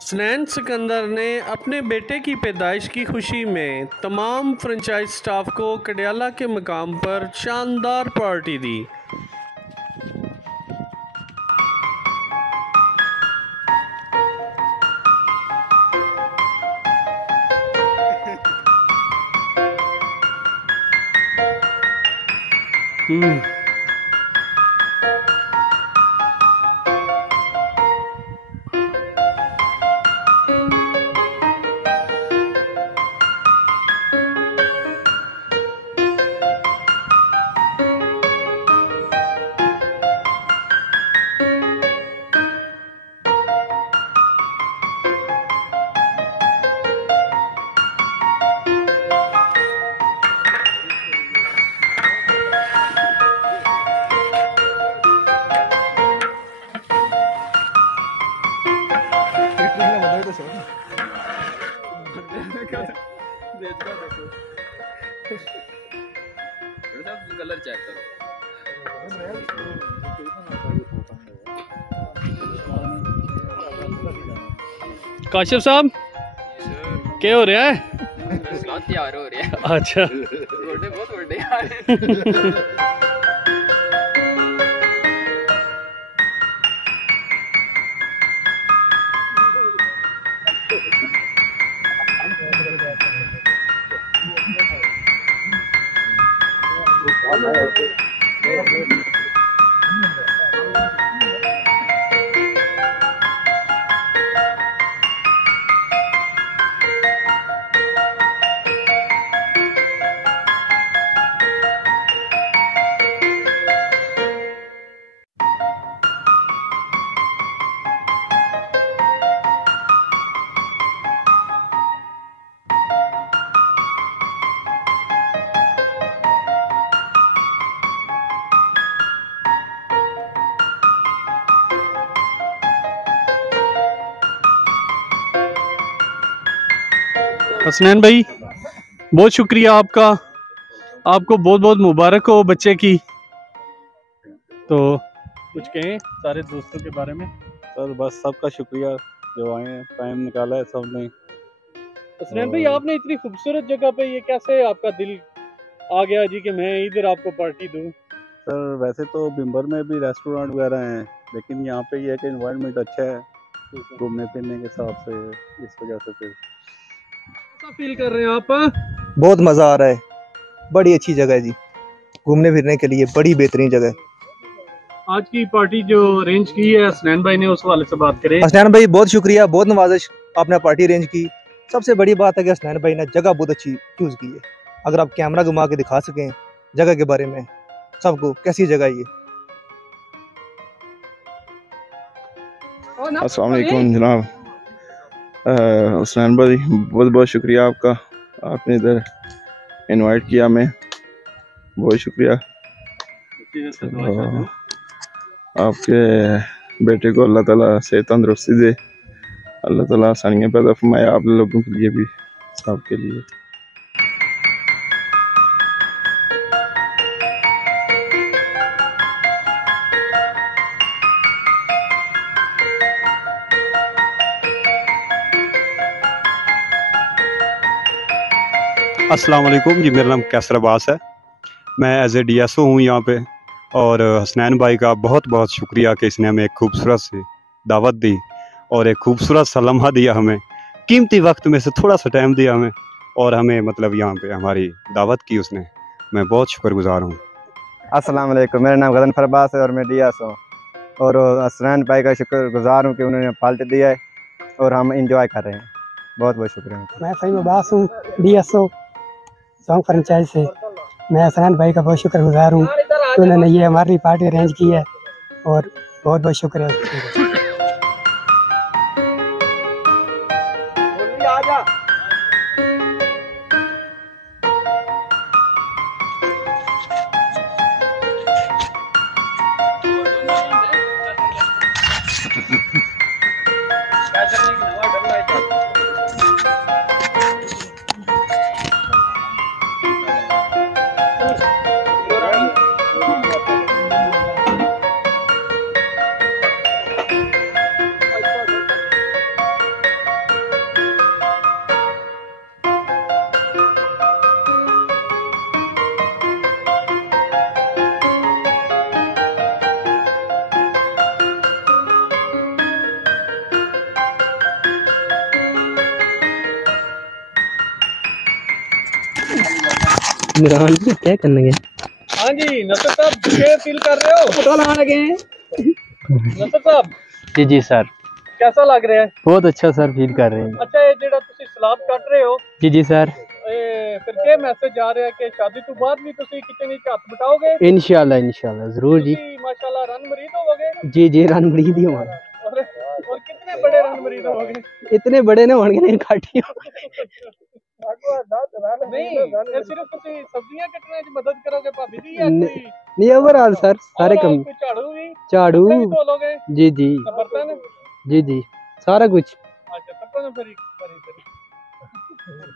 हसनैन सिकंदर ने अपने बेटे की पैदाइश की खुशी में तमाम फ्रेंचाइज स्टाफ को कडियाला के मकाम पर शानदार पार्टी दी। कलर चेक करो। काशिफ साहब क्या हो रहा है? तैयार हो रही है। अच्छा बर्थडे बहुत बर्थडे यार। हसनैन भाई बहुत शुक्रिया आपका, आपको बहुत बहुत मुबारक हो बच्चे की। तो कुछ कहें सारे दोस्तों के बारे में? सर बस सबका शुक्रिया जो आए, टाइम निकाला है सबने। हसनैन भाई आपने इतनी खूबसूरत जगह पे ये कैसे आपका दिल आ गया जी कि मैं इधर आपको पार्टी दूं? सर वैसे तो बिम्बर में भी रेस्टोरेंट वगैरह हैं, लेकिन यहाँ पे ये है कि एनवायरनमेंट अच्छा है घूमने फिरने के हिसाब से, इस वजह से फिर। कैसा फील कर रहे हैं आप? बहुत मज़ा आ रहा है, बड़ी अच्छी जगह है जी, घूमने फिरने के लिए बड़ी बेहतरीन जगह है। आज की पार्टी जो अरेंज की है हसनैन भाई ने, उस वाले से बात करें। हसनैन भाई बहुत शुक्रिया, बहुत नवाजिश, आपने पार्टी अरेंज की। सबसे बड़ी बात है कि हसनैन भाई ने जगह बहुत अच्छी चूज़ की है। अगर आप कैमरा घुमा के दिखा सकें जगह के बारे में सबको, कैसी जगह है ये? अस्सलाम वालेकुम जनाब। हुसैन भाई बहुत बहुत शुक्रिया आपका, आपने इधर इनवाइट किया हमें, बहुत शुक्रिया। आपके बेटे को अल्लाह ताला सेहत तंदुरुस्ती दे, अल्लाह ताला आसानियाँ पैदा फरमाए आप लोगों के लिए भी, सबके लिए। अस्सलाम वालेकुम जी, मेरा नाम कैसर अब्बास है, मैं एज ए DSO हूँ यहाँ पे। और हसनैन भाई का बहुत बहुत शुक्रिया कि इसने हमें एक खूबसूरत सी दावत दी और एक खूबसूरत सा लम्हा दिया, हमें कीमती वक्त में से थोड़ा सा टाइम दिया हमें, और हमें मतलब यहाँ पे हमारी दावत की उसने। मैं बहुत शुक्रगुजार हूँ। अस्सलाम वालेकुम, मेरा नाम गदनफर अब्बास है और मैं DSO, और हसनैन भाई का शुक्रगुजार हूँ कि उन्होंने पार्टी दिया है और हम इंजॉय कर रहे हैं। बहुत बहुत शुक्रिया। मैं फ़हीम अब्बास हूँ, DSO सॉन्ग फ्रेंचाइज से। मैं हसनैन भाई का बहुत शुक्रगुजार हूँ कि उन्होंने ये हमारी पार्टी अरेंज की है, और बहुत बहुत शुक्रिया। इमरान जी क्या करने गए? हाँ जी नसर साहब क्या फील कर रहे हो? फोटो लगाने लगे। नसर साहब जी जी सर, कैसा लग रहा है? बहुत अच्छा सर फील कर रहे हैं। अच्छा ये जेड़ा तुसी सलाद कट रहे हो जी जी सर, फिर क्या मैसेज जा रहा है कि शादी तो बाद भी तुसी किचन विच हाथ बटाओगे? इंशाल्लाह इंशाल्लाह जरूर जी। तुसी माशाल्लाह रन मरीद होवोगे जी जी रन मरीद ही हमारा। और कितने बड़े रन मरीद होवोगे? इतने बड़े ना होंगे नहीं काटी नहीं ये सिर्फ तुसी सब्जियां कटने च मदद करोगे भाभी दी या कोई नहीं ओवरऑल सर सारे और कम कोई झाड़ू भी झाड़ू कपड़े भी धो लोगे? जी जी बर्तन जी जी सारा कुछ। अच्छा तब तो फिर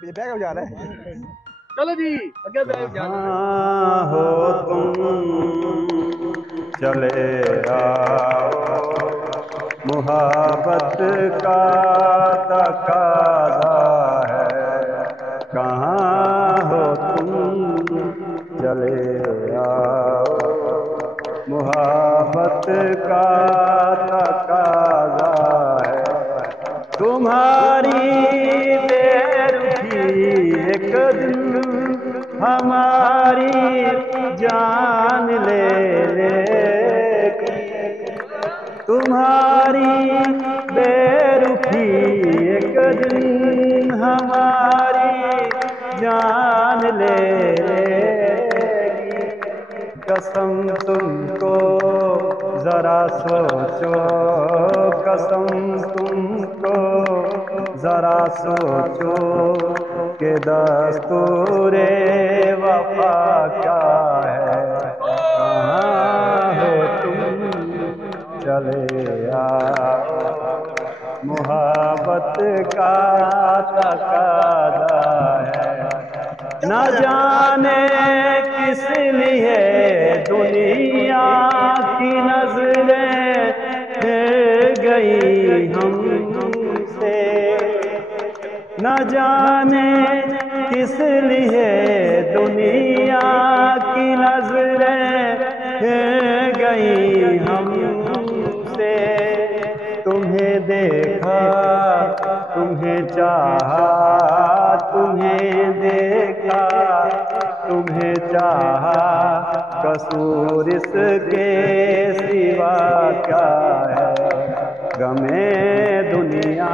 ये बैग जा रहा है। चलो जी आगे बैठ जाना हो तुम चले आओ, मुहब्बत का तकाज़ा है, कहाँ हो तुम चले आओ, मुहब्बत का तकाज़ा है, तुम्हारी बेरुखी एक दिन हमारी जान ले लेगी, तुम्हारी बेरुखी एक दिन हमारी जान ले लेगी, कसम तुमको जरा सोचो, कसम तुमको जरा सोचो कि दस्तूरे वफा क्या है, कहाँ हो तुम चले आओ, मुहब्बत का तकाज़ा है, न जाने किस लिए दुनिया की नजरें फिर गई हमसे, न जाने किस लिए दुनिया की नजरें फिर गई हमसे, तुम्हें देखा तुम्हें चाहा, तुम्हें देखा तुम्हें चाहा, कसूर इसके सिवा क्या है, गमे दुनिया